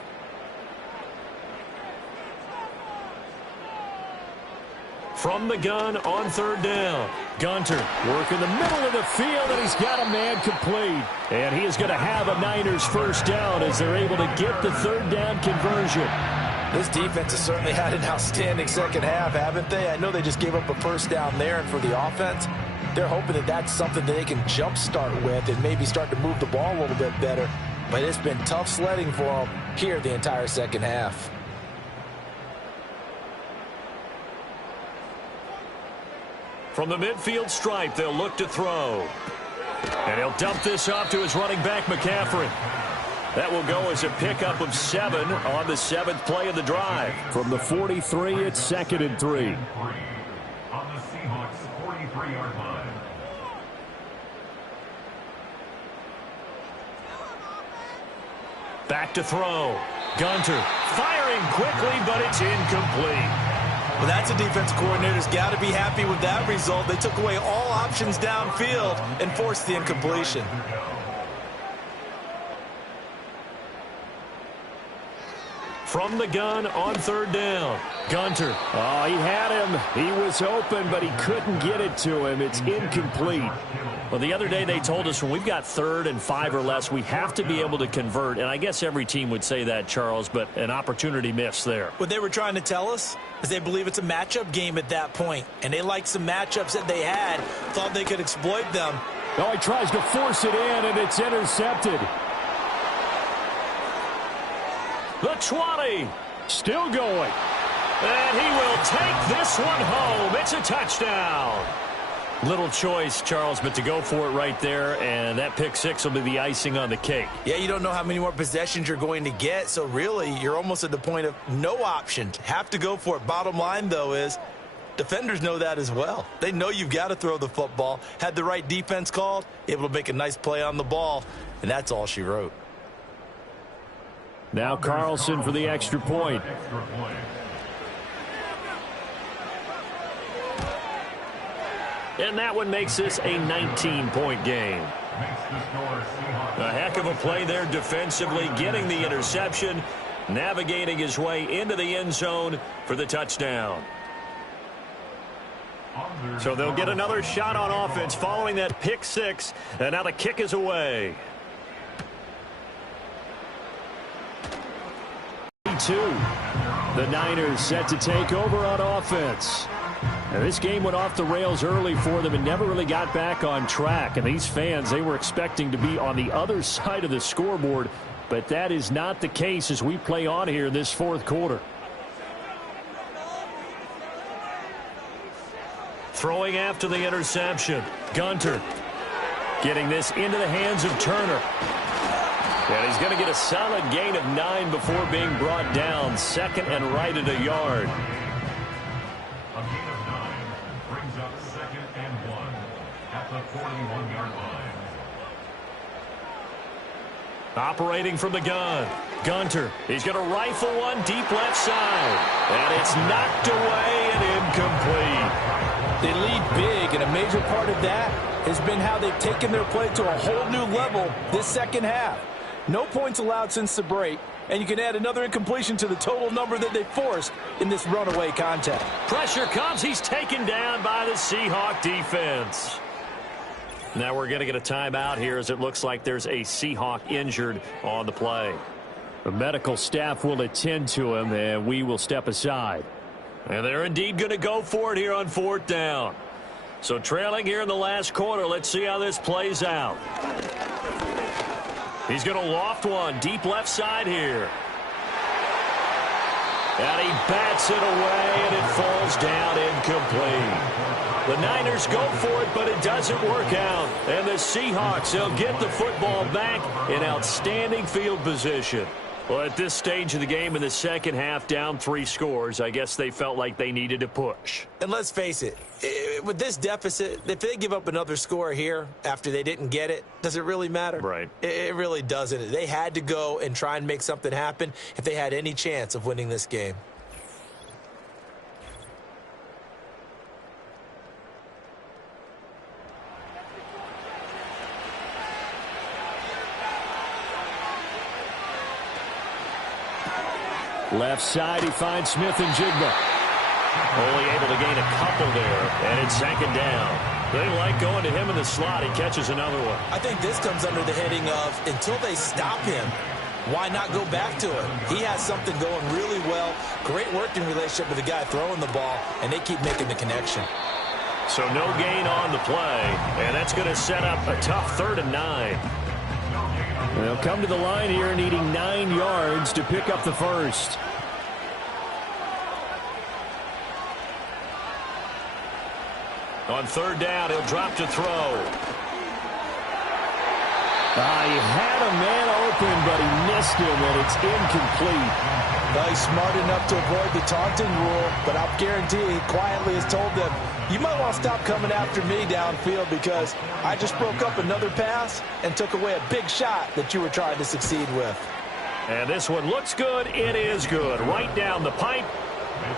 From the gun on 3rd down. Gunter work in the middle of the field, and he's got a man complete. And he is going to have a Niners first down as they're able to get the 3rd down conversion. This defense has certainly had an outstanding 2nd half, haven't they? I know they just gave up a first down there, and for the offense, they're hoping that that's something that they can jumpstart with and maybe start to move the ball a little bit better. But it's been tough sledding for them here the entire 2nd half. From the midfield stripe, they'll look to throw. And he'll dump this off to his running back, McCaffrey. That will go as a pickup of 7 on the 7th play of the drive. From the 43, it's 2nd and 3. On the Seahawks 43-yard line. Back to throw. Gunter firing quickly, but it's incomplete. Well, that's a defensive coordinator's got to be happy with that result. They took away all options downfield and forced the incompletion. From the gun on 3rd down. Gunter. Oh, he had him. He was open, but he couldn't get it to him. It's incomplete. Well, the other day they told us when we've got 3rd and 5 or less, we have to be able to convert. And I guess every team would say that, Charles, but an opportunity missed there. What they were trying to tell us is they believe it's a matchup game at that point, and they liked some matchups that they had, thought they could exploit them. Oh, he tries to force it in, and it's intercepted. The 20. Still going. And he will take this one home. It's a touchdown. Little choice, Charles, but to go for it right there, and that pick six will be the icing on the cake. Yeah, you don't know how many more possessions you're going to get, so really you're almost at the point of no option. Have to go for it. Bottom line, though, is defenders know that as well. They know you've got to throw the football. Had the right defense called, able to make a nice play on the ball, and that's all she wrote. Now Carlson for the extra point. And that one makes this a 19-point game. A heck of a play there defensively, getting the interception, navigating his way into the end zone for the touchdown. So they'll get another shot on offense following that pick six, and now the kick is away. 2. The Niners set to take over on offense. Now, this game went off the rails early for them and never really got back on track. And these fans, they were expecting to be on the other side of the scoreboard, but that is not the case as we play on here in this fourth quarter. Throwing after the interception. Gunter getting this into the hands of Turner. And he's going to get a solid gain of 9 before being brought down. Second and right at a yard. A gain of 9 brings up 2nd and 1 at the 41-yard line. Operating from the gun. Gunter, he's going to rifle one deep left side. And it's knocked away and incomplete. They lead big, and a major part of that has been how they've taken their play to a whole new level this second half. No points allowed since the break, and you can add another incompletion to the total number that they forced in this runaway contest. Pressure comes. He's taken down by the Seahawk defense. Now we're going to get a timeout here as it looks like there's a Seahawk injured on the play. The medical staff will attend to him, and we will step aside. And they're indeed going to go for it here on 4th down. So trailing here in the last quarter, let's see how this plays out. He's going to loft one deep left side here. And he bats it away, and it falls down incomplete. The Niners go for it, but it doesn't work out. And the Seahawks, they'll get the football back in outstanding field position. Well, at this stage of the game in the second half, down 3 scores, I guess they felt like they needed to push. And let's face it, with this deficit, if they give up another score here after they didn't get it, does it really matter? Right. It really doesn't. They had to go and try and make something happen if they had any chance of winning this game. Left side, he finds Smith and Jigba. Only able to gain a couple there, and it's 2nd down. They like going to him in the slot. He catches another one. I think this comes under the heading of until they stop him, why not go back to him? He has something going really well. Great working relationship with the guy throwing the ball, and they keep making the connection. So no gain on the play, and that's going to set up a tough 3rd and 9. They'll come to the line here needing 9 yards to pick up the first. On 3rd down, he'll drop to throw. He had a man open, but he missed him, and it's incomplete. Well, he's smart enough to avoid the taunting rule, but I'll guarantee he quietly has told them, you might want to stop coming after me downfield because I just broke up another pass and took away a big shot that you were trying to succeed with. And this one looks good. It is good. Right down the pipe.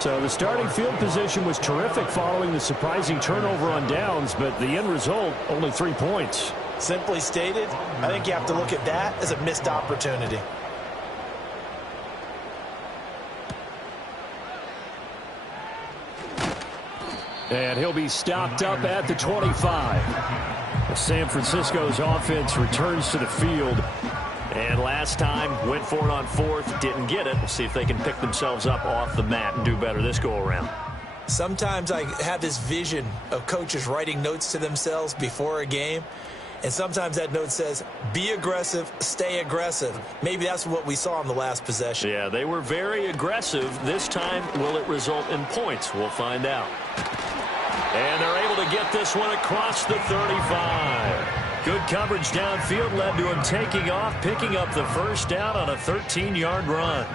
So the starting field position was terrific following the surprising turnover on downs, but the end result, only 3 points. Simply stated, I think you have to look at that as a missed opportunity. And he'll be stopped up at the 25. San Francisco's offense returns to the field. And last time, went for it on 4th, didn't get it. We'll see if they can pick themselves up off the mat and do better this go-around. Sometimes I have this vision of coaches writing notes to themselves before a game, And sometimes that note says, be aggressive, stay aggressive. Maybe that's what we saw in the last possession. Yeah, they were very aggressive. This time, will it result in points? We'll find out. And they're able to get this one across the 35. Good coverage downfield led to him taking off, picking up the first down on a 13-yard run.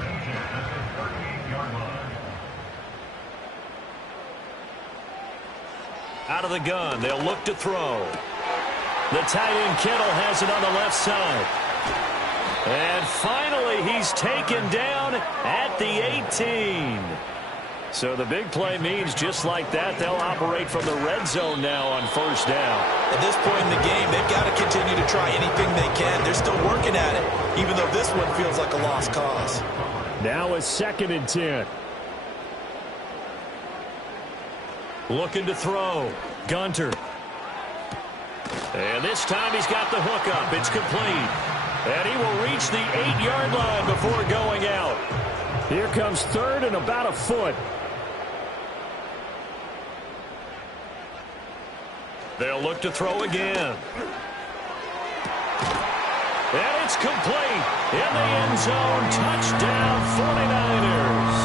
Out of the gun, they'll look to throw. The tight end Kittle has it on the left side. And finally, he's taken down at the 18. So the big play means just like that, they'll operate from the red zone now on first down. At this point in the game, they've got to continue to try anything they can. They're still working at it, even though this one feels like a lost cause. Now a 2nd and 10. Looking to throw. Gunter. And this time he's got the hook up. It's complete. And he will reach the 8-yard line before going out. Here comes 3rd and about a foot. They'll look to throw again. And it's complete. In the end zone. Touchdown 49ers.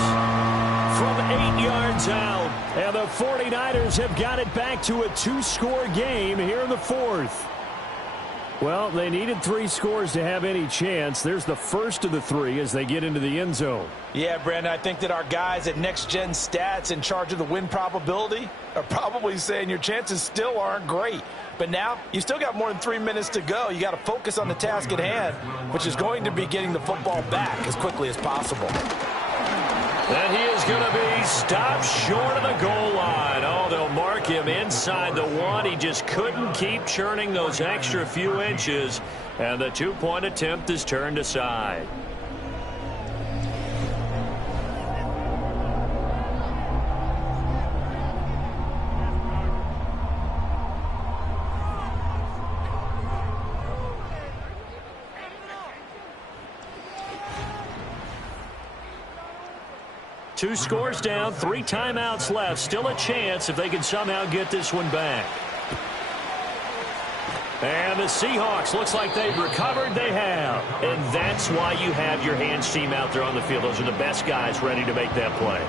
From 8 yards out. And the 49ers have got it back to a 2-score game here in the 4th. Well, they needed 3 scores to have any chance. There's the first of the 3 as they get into the end zone. Yeah, Brandon, I think that our guys at Next Gen Stats in charge of the win probability are probably saying your chances still aren't great. But now, you still got more than 3 minutes to go. You got to focus on the task at hand, which is going to be getting the football back as quickly as possible. And he is going to be stopped short of the goal line. Oh, they'll mark him inside the 1. He just couldn't keep churning those extra few inches. And the 2-point attempt is turned aside. Two scores down, 3 timeouts left. Still a chance if they can somehow get this one back. And the Seahawks, looks like they've recovered. They have. And that's why you have your hands team out there on the field. Those are the best guys ready to make that play.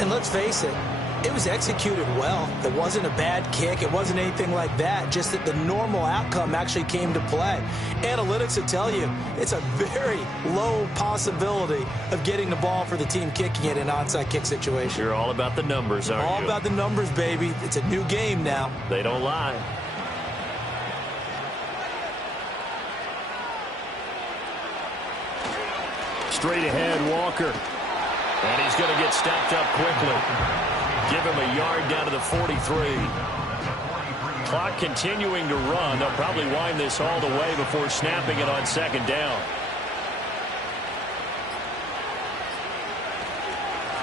And let's face it, it was executed well. It wasn't a bad kick. It wasn't anything like that. Just that the normal outcome actually came to play. Analytics will tell you it's a very low possibility of getting the ball for the team kicking it in an onside kick situation. You're all about the numbers, aren't you? All about the numbers, baby. It's a new game now. They don't lie. Straight ahead, Walker. And he's going to get stopped up quickly. Give him a yard down to the 43. Clock continuing to run. They'll probably wind this all the way before snapping it on 2nd down.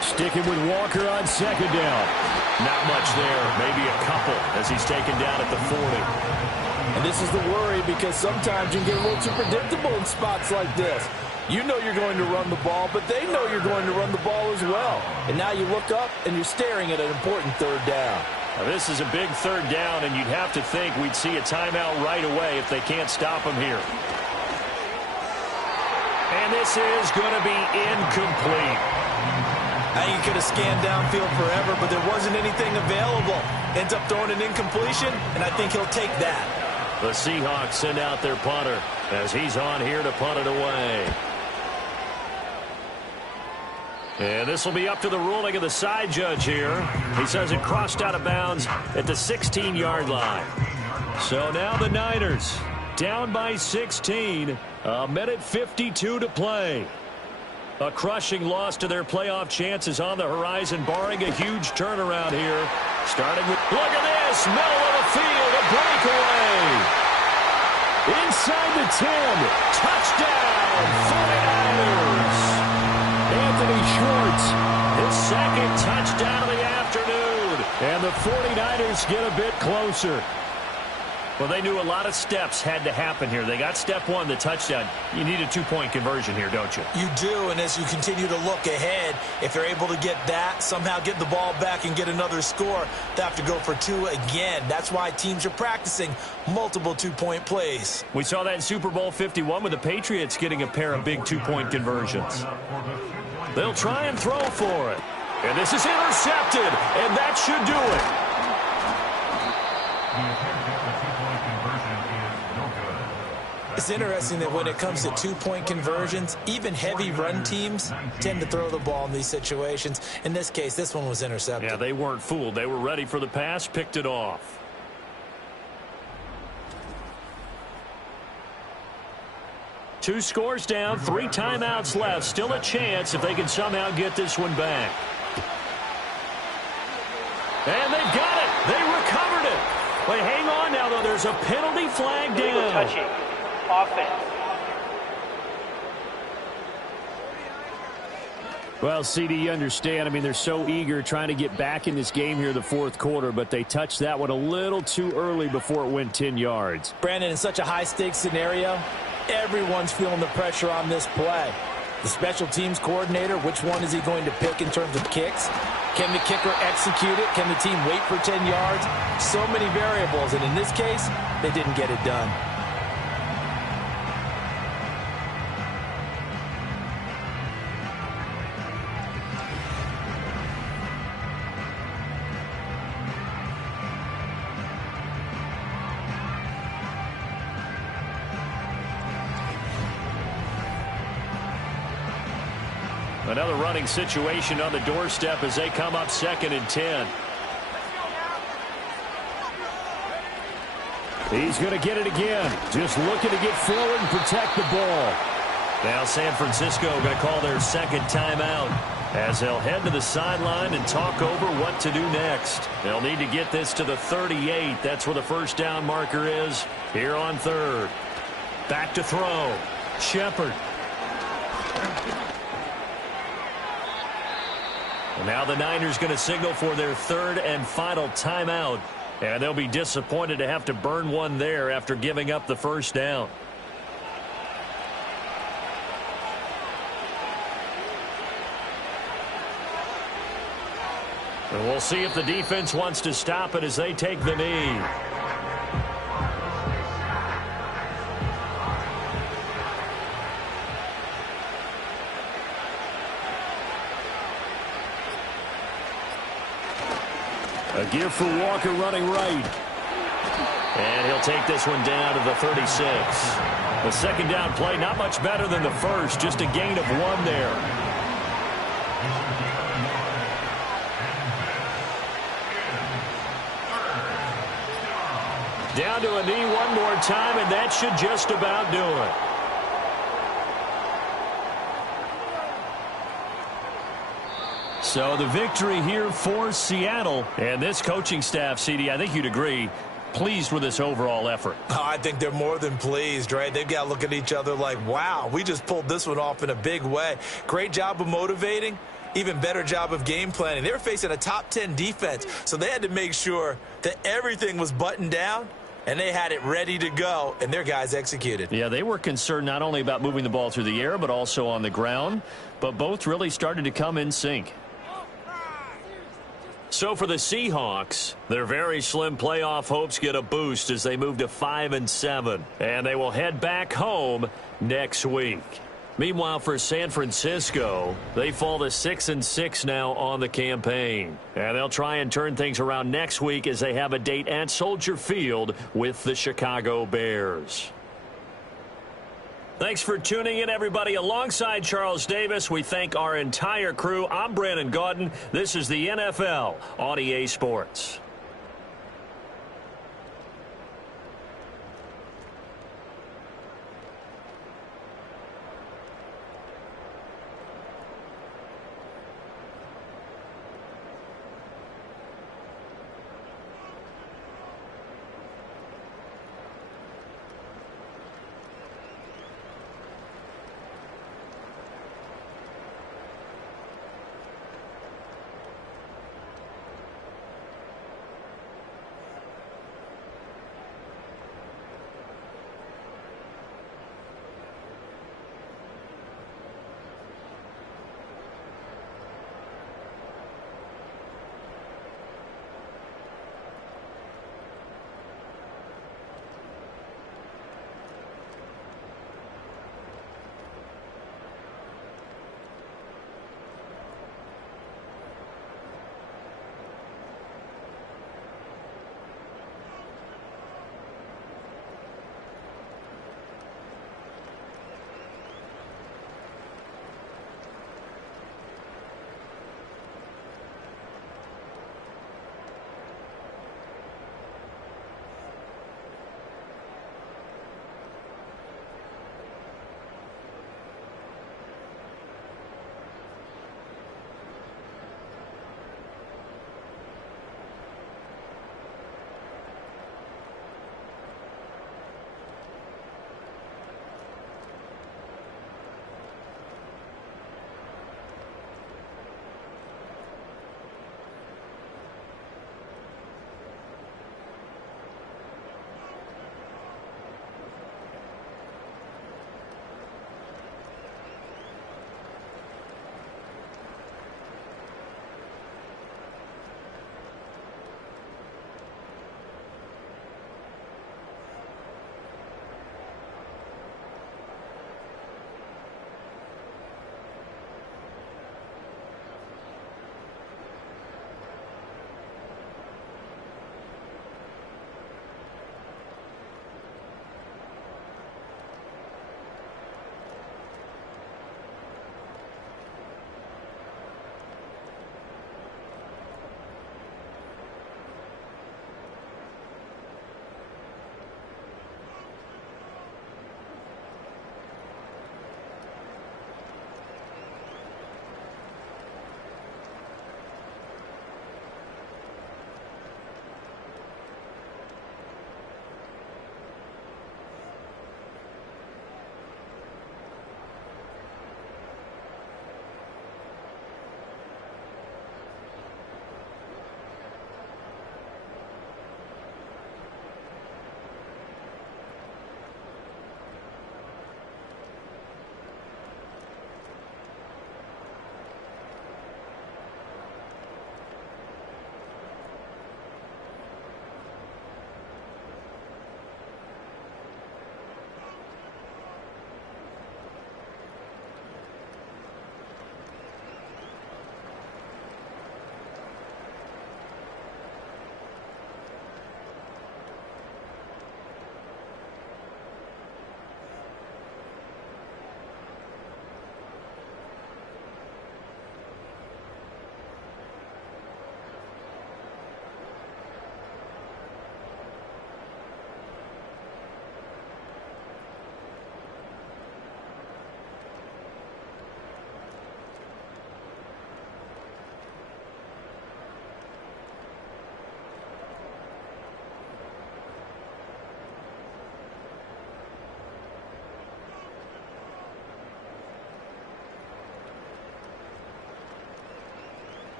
Sticking with Walker on 2nd down. Not much there. Maybe a couple as he's taken down at the 40. And this is the worry because sometimes you can get a little too predictable in spots like this. You know you're going to run the ball, but they know you're going to run the ball as well. And now you look up and you're staring at an important 3rd down. Now this is a big 3rd down, and you'd have to think we'd see a timeout right away if they can't stop him here. And this is going to be incomplete. Now you could have scanned downfield forever, but there wasn't anything available. Ends up throwing an incompletion, and I think he'll take that. The Seahawks send out their punter as he's on here to punt it away. And this will be up to the ruling of the side judge here. He says it crossed out of bounds at the 16-yard line. So now the Niners down by 16. A minute 52 to play. A crushing loss to their playoff chances on the horizon, barring a huge turnaround here. Starting with, look at this, middle of the field, a breakaway. Inside the 10. Touchdown, 49ers. Anthony Schwartz. His 2nd touchdown of the afternoon. And the 49ers get a bit closer. Well, they knew a lot of steps had to happen here. They got step one, the touchdown. You need a two-point conversion here, don't you? You do, and as you continue to look ahead, if they're able to get that, somehow get the ball back and get another score, they have to go for two again. That's why teams are practicing multiple two-point plays. We saw that in Super Bowl 51 with the Patriots getting a pair of big two-point conversions. They'll try and throw for it. And this is intercepted, and that should do it. It's interesting that when it comes to two-point conversions, even heavy run teams tend to throw the ball in these situations. In this case, this one was intercepted. Yeah, they weren't fooled. They were ready for the pass, picked it off. Two scores down, 3 timeouts left. Still a chance if they can somehow get this one back. And they've got it. They recovered it. But hang on now, though. There's a penalty flag down. Touching. Offense. Well, CD, you understand. I mean, they're so eager trying to get back in this game here in the fourth quarter, but they touched that one a little too early before it went 10 yards. Brandon, in such a high-stakes scenario, everyone's feeling the pressure on this play. The special teams coordinator, which one is he going to pick in terms of kicks? Can the kicker execute it? Can the team wait for 10 yards? So many variables, and in this case, they didn't get it done. Another running situation on the doorstep as they come up 2nd and 10. He's going to get it again. Just looking to get forward and protect the ball. Now San Francisco going to call their second timeout as they'll head to the sideline and talk over what to do next. They'll need to get this to the 38. That's where the first down marker is here on 3rd. Back to throw. Shepard. And now the Niners going to signal for their 3rd and final timeout. And they'll be disappointed to have to burn one there after giving up the first down. And we'll see if the defense wants to stop it as they take the knee. A give for Walker running right. And he'll take this one down to the 36. The second down play, not much better than the first, just a gain of 1 there. Down to a knee one more time, and that should just about do it. So the victory here for Seattle. And this coaching staff, CD, I think you'd agree, pleased with this overall effort. Oh, I think they're more than pleased, right? They've got to look at each other like, wow, we just pulled this one off in a big way. Great job of motivating. Even better job of game planning. They were facing a top 10 defense, so they had to make sure that everything was buttoned down, and they had it ready to go, and their guys executed. Yeah, they were concerned not only about moving the ball through the air, but also on the ground, but both really started to come in sync. So for the Seahawks, their very slim playoff hopes get a boost as they move to 5-7, and they will head back home next week. Meanwhile, for San Francisco, they fall to 6-6 now on the campaign. And they'll try and turn things around next week as they have a date at Soldier Field with the Chicago Bears. Thanks for tuning in, everybody. Alongside Charles Davis, we thank our entire crew. I'm Brandon Gaudin. This is the NFL on EA Sports.